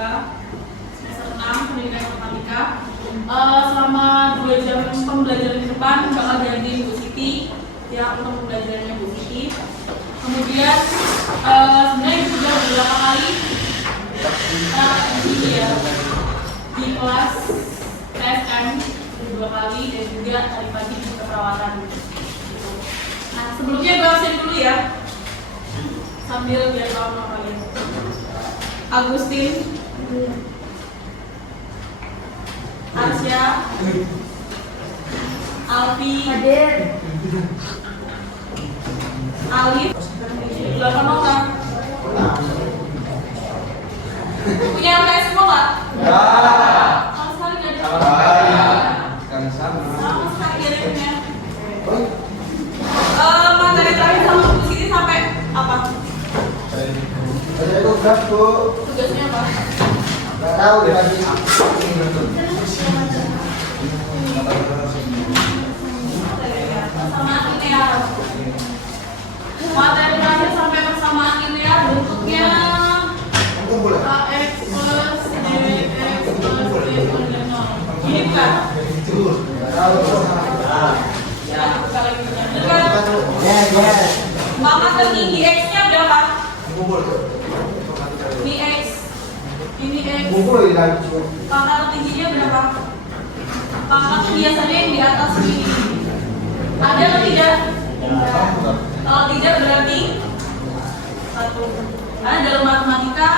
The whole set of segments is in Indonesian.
matematika semester 6 pendidikan matematika. Selama 2 jam pembelajaran ke depan bakal ganti Bu Siti ya untuk pembelajarannya Bu Siti. Kemudian sebenarnya sudah beberapa kali di kelas TSM 2 kali dan juga tadi pagi di keperawatan. Nah sebelumnya gue absen dulu ya sambil biar tahu nama kalian. Agustin, Arsya, Alfi, Alif, belakang nota. Punya LKS semua nggak? Ya. Sama sekali nggak ada. Kan sama. Sama sekali kirimnya. Materi terakhir sama Bu Siti sampai apa? Saya itu berat Bu. Tugasnya apa? Nggak tahu deh lagi. Persamaan linear. Materi terakhir sampai persamaan linear bentuknya AX plus DX plus D dengan 0. Ini bukan? Nggak tahu. Ya, buka lagi. Bukan? Pangkat tertinggi X-nya berapa? Ini X. Ini X. Pangkat tertingginya berapa? Pangkat biasanya yang di atas ini. Ada atau tidak? Kalau tidak berarti 1. Karena dalam matematika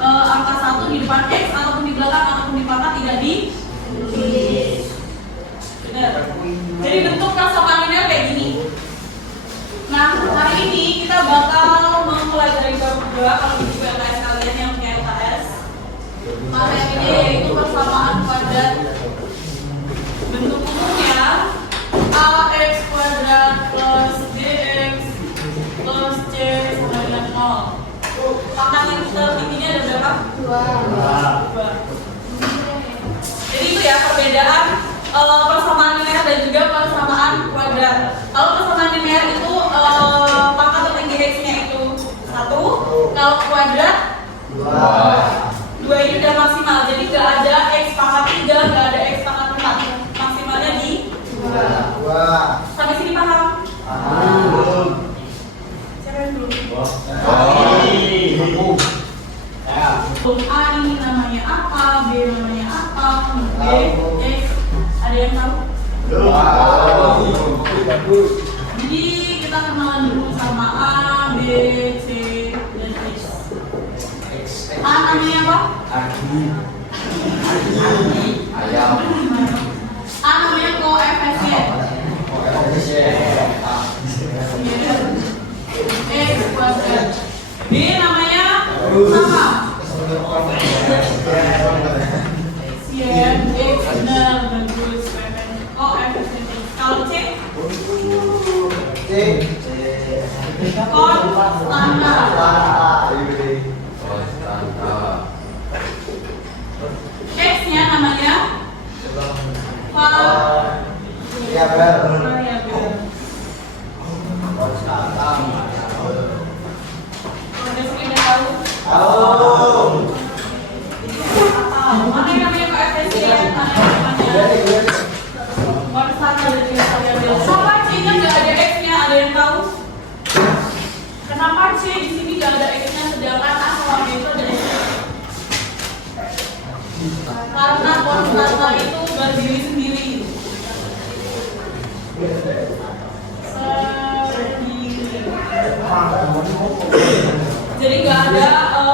angka 1 di depan X ataupun di belakang ataupun di pangkat tidak ditulis. Benar. Jadi bentuk persamaan linear kayak gini. Nah, hari ini kita bakal memulai dari bab 2 kalau di LKS kalian yang punya LKS. Materinya yaitu persamaan kuadrat. Bentuk umumnya AX kuadrat plus DX plus C sama dengan 0. Pangkat yang tertingginya ada berapa? 2. Jadi itu ya perbedaan persamaan linear dan juga persamaan kuadrat. Kalau persamaan linear itu pangkat tertinggi X-nya itu 1, kalau kuadrat 2 ini udah maksimal. Jadi nggak ada X pangkat 3, nggak ada X pangkat 4. Maksimalnya di 2. Sampai sini paham? Siapa yang belum? A ini namanya apa, B namanya apa, D, X, ada yang tahu? Jadi kita kenalan dulu sama A, B, C, dan X. A namanya apa? Ayam. A namanya koefisien. X kuadrat. B namanya sama. Koefisien X benar bagus. Koefisien X. Kalau C? Konstanta. X-nya namanya variabel. Udah sering tahu? Mana yang namanya koefisien? Mana yang namanya konstanta dan juga variabel. Kenapa C-nya nggak ada X-nya? Ada yang tahu? Kenapa C di sini nggak ada X-nya sedangkan A sama B itu ada X-nya? Karena konstanta itu berdiri sendiri. Jadi nggak ada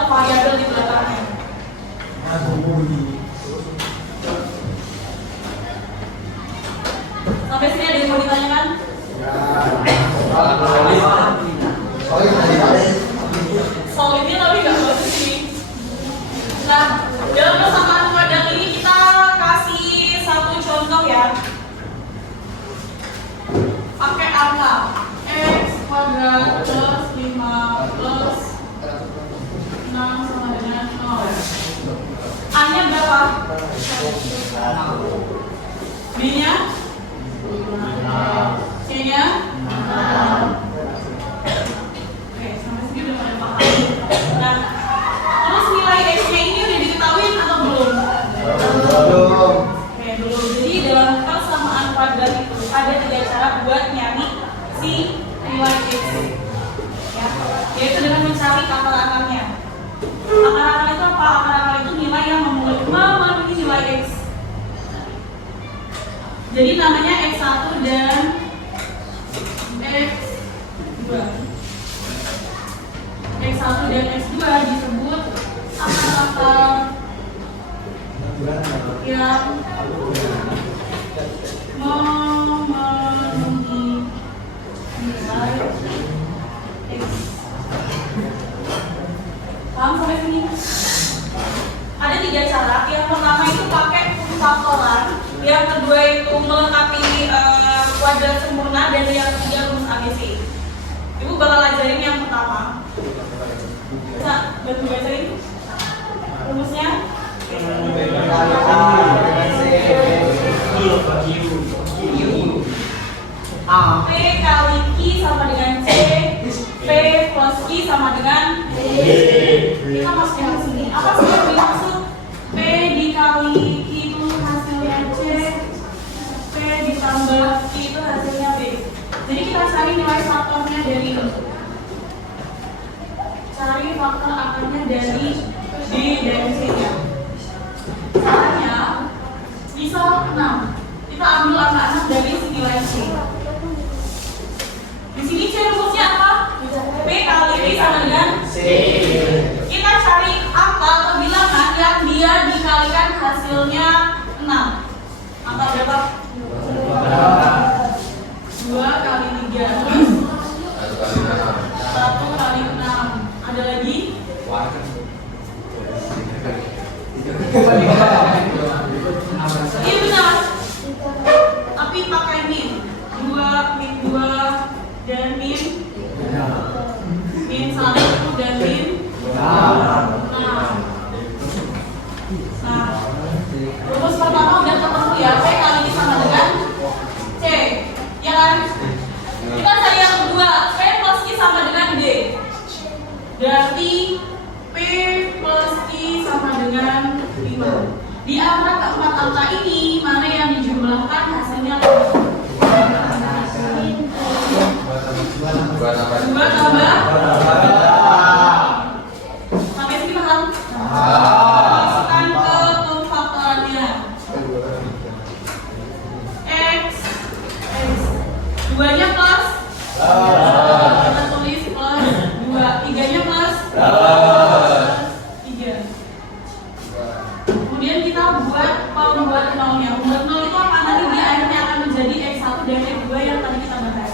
variabel di belakangnya. Sampai sini ada yang mau ditanyakan? Solidnya tapi nggak bagus sini. Nah, dalam persamaan kuadrat ini kita kasih satu contoh ya. Pakai angka X kuadrat plus 5 plus 6 sama dengan 0. A-nya berapa? B-nya? C-nya? Oke, sampai sini udah pada paham. Nah, terus nilai X-nya ini udah diketahui Jadi namanya X1 dan X2. X1 dan X2 disebut akar-akar yang memenuhi nilai X. Paham sampai sini? Ada 3 cara. Yang pertama itu pakai faktoran, yang kedua itu melengkapi kuadrat sempurna, dan yang ketiga rumus ABC. Ibu bakal ajarin yang pertama. Bisa bantu bacain rumusnya? P kali Q sama dengan C, P plus Q sama dengan D. Kita masukin ke sini. Apa sih yang dimaksud? P dikali Q itu hasilnya C, P ditambah Q itu hasilnya B. Jadi kita cari nilai faktornya dari ini. Cari faktor akarnya dari D dan C nya. Caranya misal 6. Kita ambil angka 6 dari si nilai C. Di sini C rumusnya apa? P kali P sama dengan C. Kita cari angka atau bilangan yang dia dikalikan hasilnya 6. Angka berapa? 2 kali 3. 1 kali 6. Ada lagi? Iya benar. Tapi pakai min. 2 min 2 dan min 1 dan min 6. Nah, rumus pertama udah ketemu ya. P kali ini sama dengan C, ya kan? Kita cari yang kedua. P plus Q sama dengan D. Berarti P plus Q sama dengan 5. Di antara keempat angka ini, mana yang dijumlahkan hasilnya 5? 2 tambah sampai sini paham? Masukkan ke pemfaktorannya. X 2 nya plus, kita tulis plus 2, 3 nya plus 3. Kemudian kita buat pembuat nolnya. Pembuat nol itu apa? Nanti di akhirnya akan menjadi X1 dan X2 yang tadi kita bahas.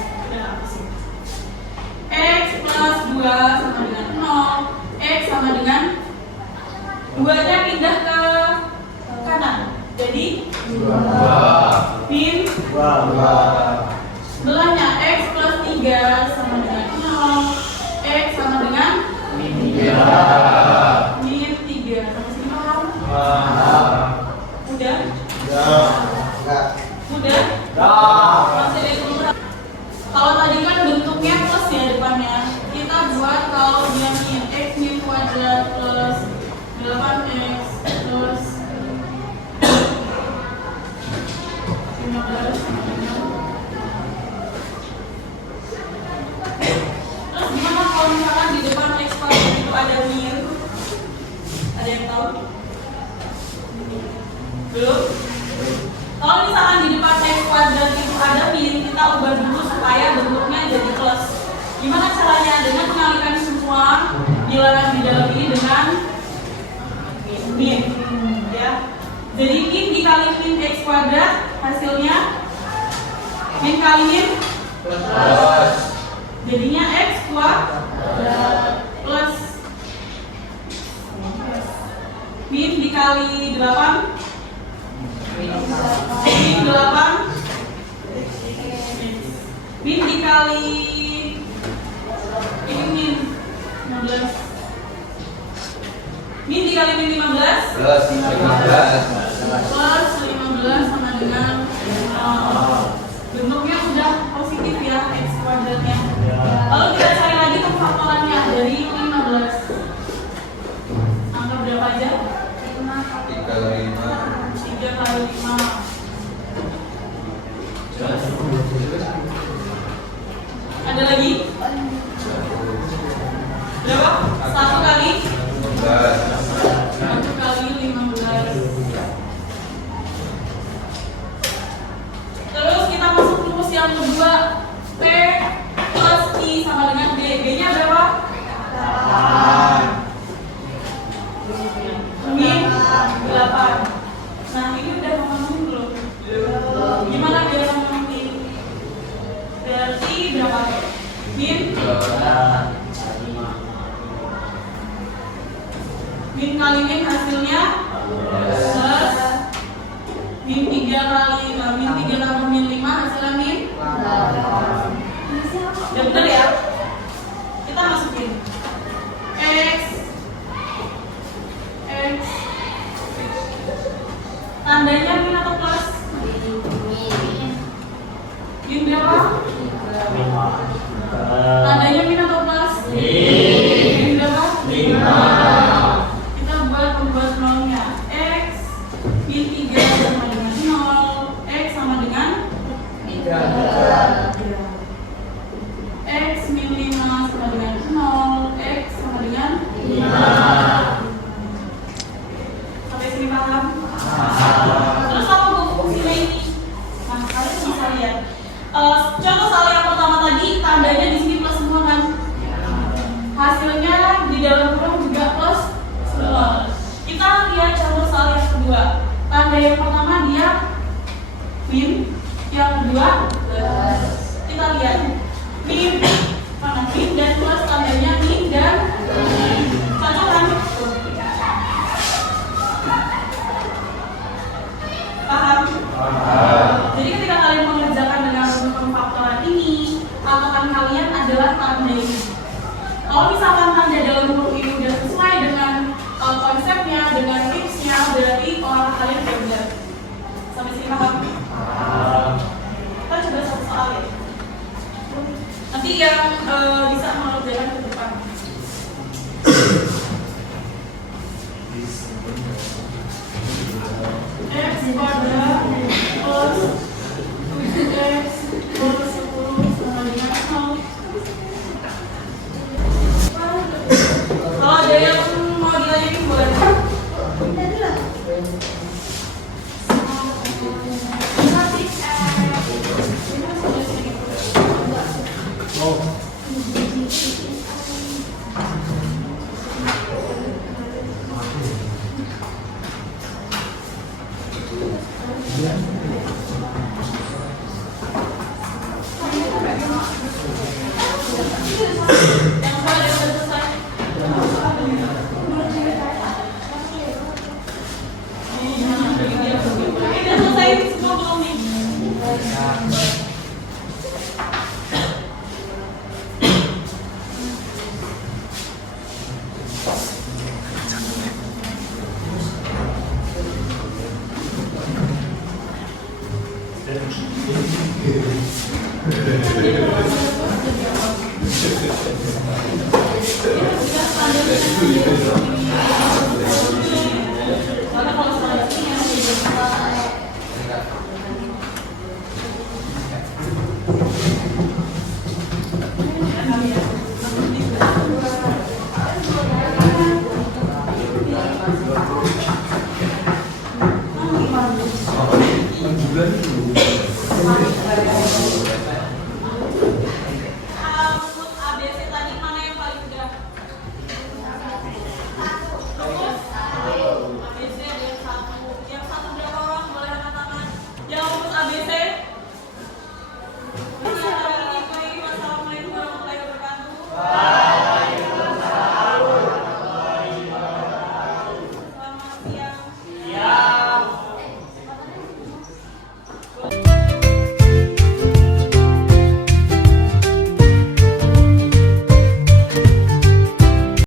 X plus 2 sama dengan 0. X sama dengan 2 nya pindah ke kanan. Jadi 2 min 2. Sebelahnya X plus 3 sama dengan 0. X sama dengan min 3. Min 3. Sampai sini paham? Udah? Udah? Masih ada yang kurang? Kalau tadi kan bentuknya plus ya depannya, kita buat kalau dia min X min kuadrat plus 8X plus 15 sama dengan. Terus gimana kalau misalkan di depan X kuadrat itu ada min? Ada yang tahu? Belum? Kalau misalkan di depan X kuadrat itu ada min, kita ubah dulu supaya bentuknya jadi plus. Gimana caranya? Dengan mengalihkan semua bilangan di dalam ini dengan min, ya. Jadi min dikali min X kuadrat hasilnya min kali min plus. Jadinya X kuadrat plus min dikali 8 min 8 min dikali ini min 15 min dikali min 15 plus 15 sama dengan bentuknya udah positif ya X kuadratnya. Lalu kita cari lagi pemfaktorannya dari 15. Angka berapa aja? 3 kali 5. Ada lagi? Berapa? 1 kali 15. yang kedua P plus I sama dengan B. B-nya berapa? 8. Min 8. Nah, ini udah memenuhi belum? Gimana biar memenuhi? Berarti berapa? Min kali min hasilnya plus min 3 tambah min 5 hasilnya min. Ya bener ya? Kita masukin X tandanya min atau plus? Min berapa? Tandanya min atau plus? Min berapa? 5. Kita buat nolnya. X min 3 sama dengan 0. X sama dengan 3. X min 5 sama dengan 0. X sama dengan 5. Sampai sini paham? Terus apa fungsinya ini? Nah, kalian bisa lihat. Contoh soal yang pertama tadi tandanya di sini plus semua kan? Hasilnya di dalam kurung juga plus semua. Kita lihat contoh soal yang kedua. Tanda yang pertama dia min, yang kedua plus. Kita lihat min, mana min dan plus tandanya min dan cocok kan? Paham? Jadi ketika kalian mengerjakan dengan rumus pemfaktoran ini, patokan kalian adalah tanda ini. Kalau misalkan tanda dalam huruf ini udah sesuai dengan konsepnya, dengan tipsnya, berarti orang kalian udah benar. Sampai sini paham? Kita coba satu soal ya. Nanti yang bisa mengerjakan ke depan. X kuadrat plus 7x plus 10 sama dengan 0. Kalau ada yang mau ditanyain boleh. Karena kalau soal ini yang